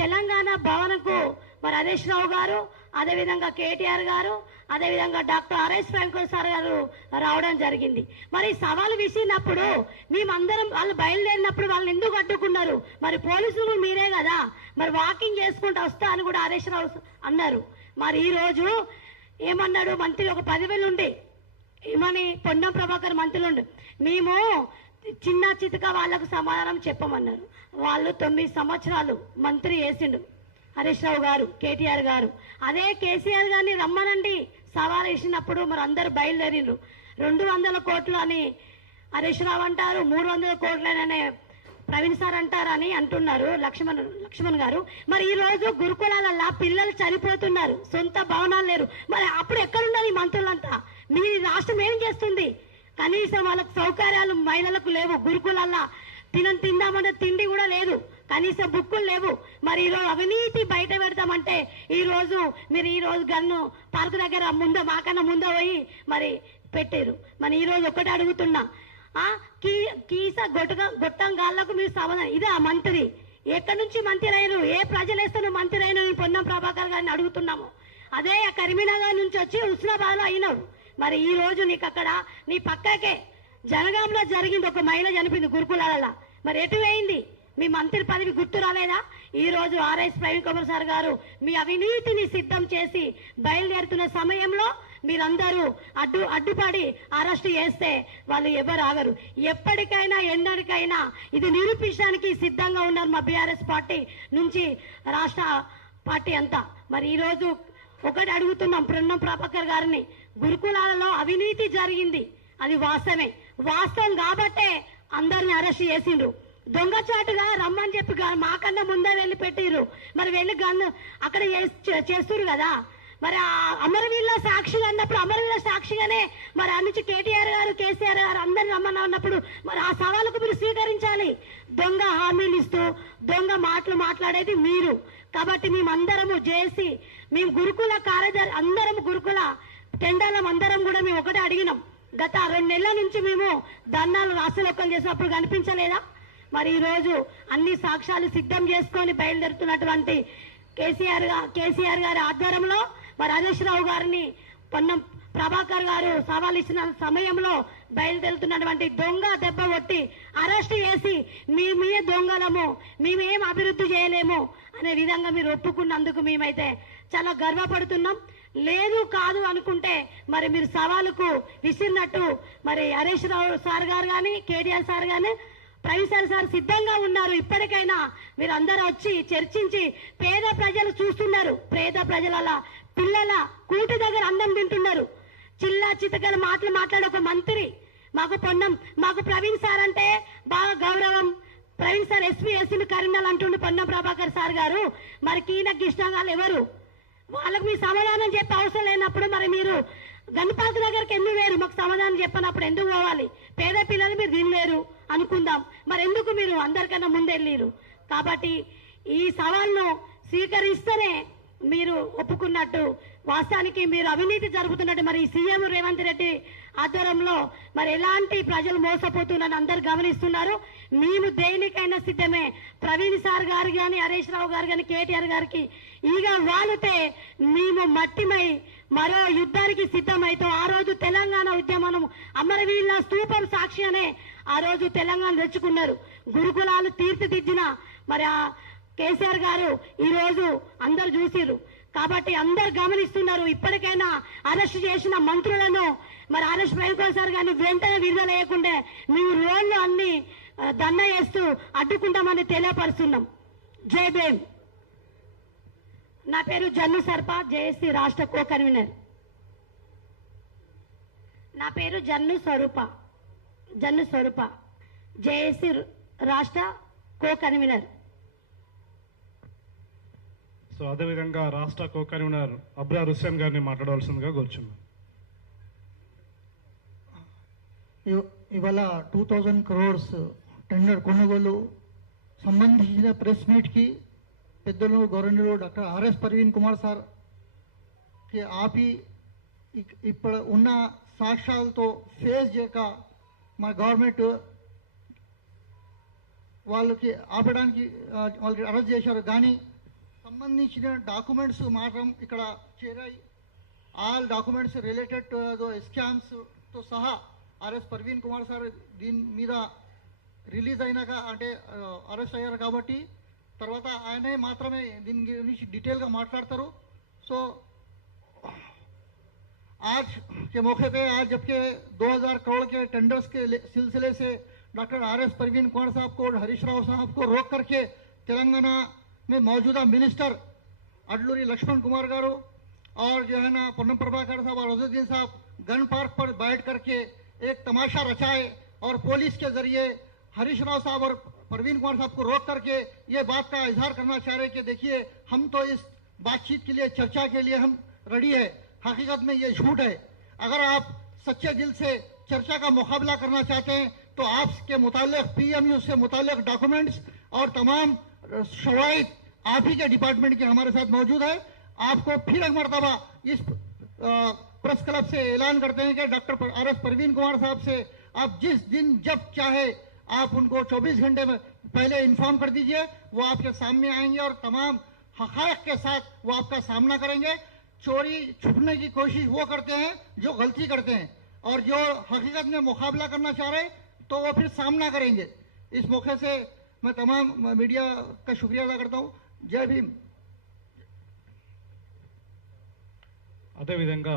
తెలంగాణ భవన్కు మరి హరీష్ రావు గారు, అదేవిధంగా కేటీఆర్ గారు, అదేవిధంగా డాక్టర్ ఆర్ఎస్ వెంకటేశ్వర సార్ గారు రావడం జరిగింది. మరి సవాలు విసిరినప్పుడు మేమందరం వాళ్ళు బయలుదేరినప్పుడు వాళ్ళని ఎందుకు అడ్డుకున్నారు? మరి పోలీసులు మీరే కదా, మరి వాకింగ్ చేసుకుంటూ వస్తా అని కూడా హరీష్ రావు అన్నారు. మరి ఈ రోజు ఏమన్నాడు మంత్రి? ఒక 10,000 ఉండి ఏమని పొన్నం ప్రభాకర్ మంత్రులు ఉండి మేము చిన్న చితక వాళ్లకు సమాధానం చెప్పమన్నారు. వాళ్ళు 9 సంవత్సరాలు మంత్రి చేసిండు హరీష్ రావు గారు, కేటీఆర్ గారు. అదే కేసీఆర్ గారిని రమ్మనండి సవాల్ వేసినప్పుడు మరి అందరు బయలుదేరిండ్రు. 200 కోట్లు అని హరీష్ రావు అంటారు, 300 కోట్లనే ప్రవీణ్ సార్ అంటారని అంటున్నారు లక్ష్మణ్ గారు. మరి ఈ రోజు గురుకులాలల్లా పిల్లలు చనిపోతున్నారు, సొంత భవనాలు లేరు. మరి అప్పుడు ఎక్కడున్నారు ఈ మంత్రులంతా? మీ రాష్ట్రం ఏం చేస్తుంది? కనీసం వాళ్ళకు సౌకర్యాలు మహిళలకు లేవు. గురుకులల్లా తిందామంటే తిండి కూడా లేదు, కనీసం బుక్కులు లేవు. మరి ఈరోజు అవినీతి బయట పెడతామంటే మీరు ఈ రోజు గన్ను పార్కు దగ్గర మాకన్నా ముందే పోయి మరి పెట్టారు. మరి ఈ రోజు ఒకటి అడుగుతున్నా, కీస గొట్టం గాళ్లకు మీరు సమాధానం ఇదే ఆ మంత్రి ఎక్కడి నుంచి మంత్రి అయిన? ఏ ప్రజలు వేస్తాను మంత్రి అయిన? పొన్నం ప్రభాకర్ గారిని అడుగుతున్నాము. అదే కరీంనగర్ నుంచి వచ్చి హుస్నాబాద్ లో అయినావు. మరి ఈ రోజు నీకు అక్కడ నీ పక్కకే జనగాంలో జరిగింది, ఒక మహిళ చనిపోయింది గురుకులాల. మరి ఎటు వేయింది? మీ మంత్రి పదవి గుర్తు రాలేదా? ఈ రోజు ఆర్ఎస్ ప్రవీణ్ కుమార్ సార్ గారు మీ అవినీతిని సిద్ధం చేసి బయలుదేరుతున్న సమయంలో మీరందరూ అడ్డుపడి అరెస్ట్ చేస్తే వాళ్ళు ఎవరు ఆగరు. ఎప్పటికైనా ఎన్నటికైనా ఇది నిరూపించడానికి సిద్ధంగా ఉన్నారు మా బీఆర్ఎస్ పార్టీ నుంచి రాష్ట్ర పార్టీ అంతా. మరి ఈ రోజు ఒకటి అడుగుతున్నాం పొన్నం ప్రభాకర్ గారిని, గురుకులాలలో అవినీతి జరిగింది, అది వాస్తవం కాబట్టే అందరిని అరెస్ట్ చేసిండ్రు. దొంగచాటుగా రమ్మని చెప్పి మాకన్నా ముందే వెళ్ళి పెట్టిర్రు. మరి వెళ్ళి గన్ను అక్కడ చేస్తున్నారు కదా. మరి అమరవీరుల సాక్షిగా అన్నప్పుడు అమరవీరుల సాక్షిగానే మరి నుంచి కేటీఆర్ గారు, కేసీఆర్ గారు అందరిని రమ్మని అన్నప్పుడు మరి ఆ సవాలుకు మీరు స్వీకరించాలి. దొంగ హామీలు ఇస్తూ దొంగ మాటలు మాట్లాడేది మీరు. కాబట్టి మేమందరము చేసి మేము గురుకుల కార్యదర్శి అందరం గురుకుల టెండాలం అందరం కూడా మేము ఒకటే అడిగినాం. గత 2 నెలల నుంచి మేము ధర్నాలు రాష్ట్రలోకం చేసినప్పుడు కనిపించలేదా? మరి ఈ రోజు అన్ని సాక్ష్యాలు సిద్ధం చేసుకొని బయలుదేరుతున్నటువంటి కేసీఆర్ గారి ఆధ్వర్యంలో మరి హరీష్ రావు గారిని పొన్నం ప్రభాకర్ గారు సవాల్ ఇచ్చిన సమయంలో బయలుదేరుతున్నటువంటి దొంగ దెబ్బ కొట్టి అరెస్ట్ చేసి మేమే దొంగలము, మేమేం అభివృద్ధి చేయలేము అనే విధంగా మీరు ఒప్పుకున్నందుకు మేమైతే చాలా గర్వపడుతున్నాం. లేదు కాదు అనుకుంటే మరి మీరు సవాలుకు విసిరినట్టు మరి హరీష్ రావు సార్ గారు కానీ, కేటీఆర్ సార్ కానీ, ప్రవీణ్ సార్ సిద్ధంగా ఉన్నారు. ఇప్పటికైనా మీరు అందరూ వచ్చి చర్చించి, పేద ప్రజలు చూస్తున్నారు, పేద ప్రజల పిల్లల కూటి దగ్గర అన్నం తింటున్నారు. చిల్లా చితకల మాటలు మాట్లాడే ఒక మంత్రి మాకు ప్రవీణ్ సార్ అంటే బాగా గౌరవం. ప్రవీణ్ సార్ ఎస్సీలు కరీంనగర్ అంటుండే పొన్నం ప్రభాకర్ సార్ గారు. మరి కీలక ఇష్టంగా ఎవరు? వాళ్ళకు మీ సమాధానం చెప్పే అవసరం లేనప్పుడు మరి మీరు గణపార్క్ దగ్గరికి ఎందుకు వేరు? మాకు సమాధానం చెప్పనప్పుడు ఎందుకు పోవాలి? పేద పిల్లలు మీరు వినలేరు అనుకుందాం, మరి ఎందుకు మీరు అందరికన్నా ముందెళ్ళారు? కాబట్టి ఈ సవాల్ను స్వీకరిస్తేనే మీరు ఒప్పుకున్నట్టు. వాస్తవానికి మీరు అవినీతి జరుగుతున్నట్టు మరి సీఎం రేవంత్ రెడ్డి ఆధ్వర్యంలో మరి ఎలాంటి ప్రజలు మోసపోతున్నారని అందరు గమనిస్తున్నారు. మేము దేనికైనా సిద్ధమే. ప్రవీణ్ సార్ గారు కానీ, హరీష్ రావు గారు కానీ, కేటీఆర్ గారికి ఈగ వాలితే మేము మట్టిమై మరో యుద్ధానికి సిద్ధమైతాం. ఆ రోజు తెలంగాణ ఉద్యమం అమరవీరుల స్తూపం సాక్షిగానే ఆ రోజు తెలంగాణ తెచ్చుకున్నారు. గురుకులాలు తీర్చిదిద్దిన మరి ఆ కేసీఆర్ గారు ఈ రోజు అందరు చూసిరు. కాబట్టి అందరు గమనిస్తున్నారు. ఇప్పటికైనా అరెస్ట్ చేసిన మంత్రులను మరి ఆర్ఎస్ ప్రవీణ్ సార్ గారిని వెంటనే విడుదల లేకుంటే మేము రోడ్లు అన్ని దండ చేస్తూ అడ్డుకుంటామని తెలియపరుస్తున్నాం. జై భీమ్. నా పేరు జన్ను సర్ప, జేఏసీ రాష్ట్ర కో కన్వీనర్. నా పేరు జన్ను స్వరూప, జేఏసీ రాష్ట్ర కో కన్వీనర్. సో అదేవిధంగా రాష్ట్ర కో కన్వీనర్ అబ్రార్ హుస్సేన్ గారిని మాట్లాడవలసిందిగా కోరుచున్నాను. ఇవాళ 2000 crores టెండర్ కొనుగోలు సంబంధించిన ప్రెస్ మీట్కి పెద్దలు governor doctor RS Praveen Kumar సార్కి ఆపి ఇప్పుడు ఉన్న సాక్ష్యాలతో ఫేస్ చేయక మన గవర్నమెంట్ వాళ్ళకి ఆపడానికి వాళ్ళకి అరెస్ట్ చేశారు. కానీ సంబంధించిన డాక్యుమెంట్స్ మాత్రం ఇక్కడ చేరాయి. All documents related to scams తో సహా ఆర్ఎస్ ప్రవీణ్ కుమార్ సార్ దీని మీద రిలీజ్ అయినాక అంటే అరెస్ట్ అయ్యారు కాబట్టి తర్వాత ఆయనే మాత్రమే దీని గురించి डिटेल గా మాట్లాడతారు. సో आज के मौके पे आज जबकि 2000 करोड़ के टेंडर्स के सिलसिले से डॉक्टर आरएस प्रवीण कुमार साहब को, हरीश राव साहब को रोक करके तेलंगाना में मौजूदा मिनिस्टर अडलूरी लक्ष्मण कुमार गारू और जो है ना पुन्नम प्रभाकर साहब और अजुद्दीन साहब गन पार्क पर बैठ करके एक तमाशा रचाए और पुलिस के जरिए हरीश राव साहब और प्रवीण कुमार साहब को रोक करके ये बात का इजहार करना चाह रहे कि देखिए हम तो इस बातचीत के लिए, चर्चा के लिए हम रेडी है. हकीकत में ये झूठ है. अगर आप सच्चे दिल से चर्चा का मुकाबला करना चाहते हैं तो आपके मुताल्लिक पीएमयू से मुताल्लिक डॉक्यूमेंट्स और तमाम शवाहिद आप ही के डिपार्टमेंट के हमारे साथ मौजूद है. आपको फिर एक मरतबा इस प्रेस क्लब से ऐलान करते हैं कि डॉक्टर आरएस प्रवीण कुमार साहब से आप जिस दिन जब चाहे आप उनको 24 घंटे में पहले इन्फॉर्म कर दीजिए. वो आपके सामने आएंगे और तमाम हक़ाइक़ के साथ वो आपका सामना करेंगे. चोरी छुपने की कोशिश वो करते हैं जो गलती करते हैं और जो हकीकत में मुकाबला करना चाह रहे हैं तो वो फिर सामना करेंगे. इस मौके से मैं तमाम मीडिया का शुक्रिया अदा करता हूँ. जय भीम. అదేవిధంగా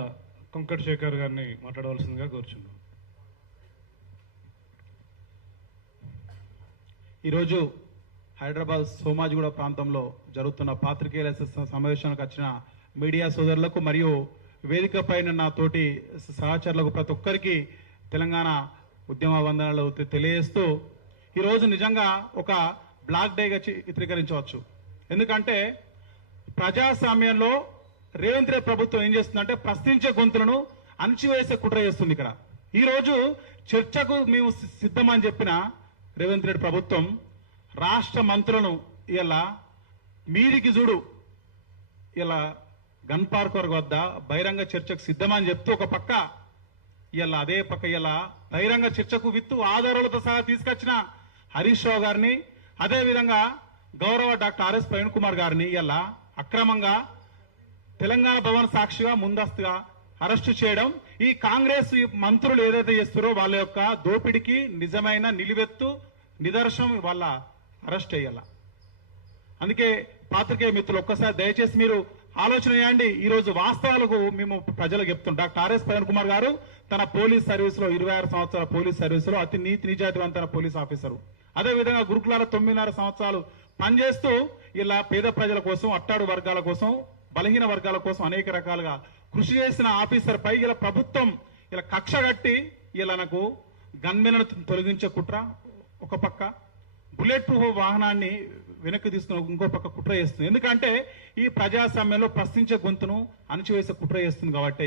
కొంకట్ శేఖర్ గారిని మాట్లాడవలసిందిగా కోరుచున్నాను. ఈరోజు హైదరాబాద్ సోమాజిగూడ ప్రాంతంలో జరుగుతున్న పాత్రికేయుల సమావేశానికి వచ్చిన మీడియా సోదరులకు మరియు వేదిక పైన నా తోటి సహచరులకు ప్రతి ఒక్కరికి తెలంగాణ ఉద్యమ వందనలు తెలియజేస్తూ ఈరోజు నిజంగా ఒక బ్లాక్ డేగా చిత్రీకరించవచ్చు. ఎందుకంటే ప్రజాస్వామ్యంలో రేవంత్ రెడ్డి ప్రభుత్వం ఏం చేస్తుందంటే ప్రశ్నించే గొంతులను అణచివేసే కుట్ర చేస్తుంది. ఇక్కడ ఈరోజు చర్చకు మేము సిద్ధమని చెప్పిన రేవంత్ రెడ్డి ప్రభుత్వం రాష్ట్ర మంత్రులను ఇలా మీదికి చూడు ఇలా గన్ పార్క్ వద్ద బహిరంగ చర్చకు సిద్ధమని చెప్తూ ఒక పక్క ఇలా అదే పక్క ఇలా బహిరంగ చర్చకు విత్తు ఆధారాలతో సహా తీసుకొచ్చిన హరీష్ రావు గారిని, అదేవిధంగా గౌరవ డాక్టర్ ఆర్ఎస్ ప్రవీణ్ కుమార్ గారిని ఇలా అక్రమంగా తెలంగాణ భవన్ సాక్షిగా ముందస్తుగా అరెస్టు చేయడం, ఈ కాంగ్రెస్ మంత్రులు ఏదైతే చేస్తారో వాళ్ళ యొక్క దోపిడికి నిజమైన నిలువెత్తు నిదర్శనం వాళ్ళ అరెస్ట్ అయ్యాల. అందుకే పాత్రికేయ మిత్రులు ఒక్కసారి దయచేసి మీరు ఆలోచన చేయండి. ఈ రోజు వాస్తవాలకు మేము ప్రజలకు చెప్తున్నాం. డాక్టర్ ఆర్ఎస్ ప్రవీణ్ కుమార్ గారు తన పోలీస్ సర్వీస్ లో 26 సంవత్సరాల పోలీస్ సర్వీస్ లో అతి నీతి నిజాయితీవంతమైన పోలీస్ ఆఫీసరు. అదేవిధంగా గురుకులాల 9.5 సంవత్సరాలు పనిచేస్తూ ఇలా పేద ప్రజల కోసం, అట్టాడు వర్గాల కోసం, బలహీన వర్గాల కోసం అనేక రకాలుగా కృషి చేసిన ఆఫీసర్ పై ఇలా ప్రభుత్వం ఇలా కక్ష కట్టి ఇలా నాకు గన్మెన్లను తొలగించే కుట్ర ఒక పక్క, బుల్లెట్ ప్రూఫ్ వాహనాన్ని వెనక్కి తీసుకుని ఇంకో పక్క కుట్ర చేస్తుంది. ఎందుకంటే ఈ ప్రజాస్వామ్యంలో ప్రశ్నించే గొంతును అణచివేసే కుట్ర చేస్తుంది కాబట్టి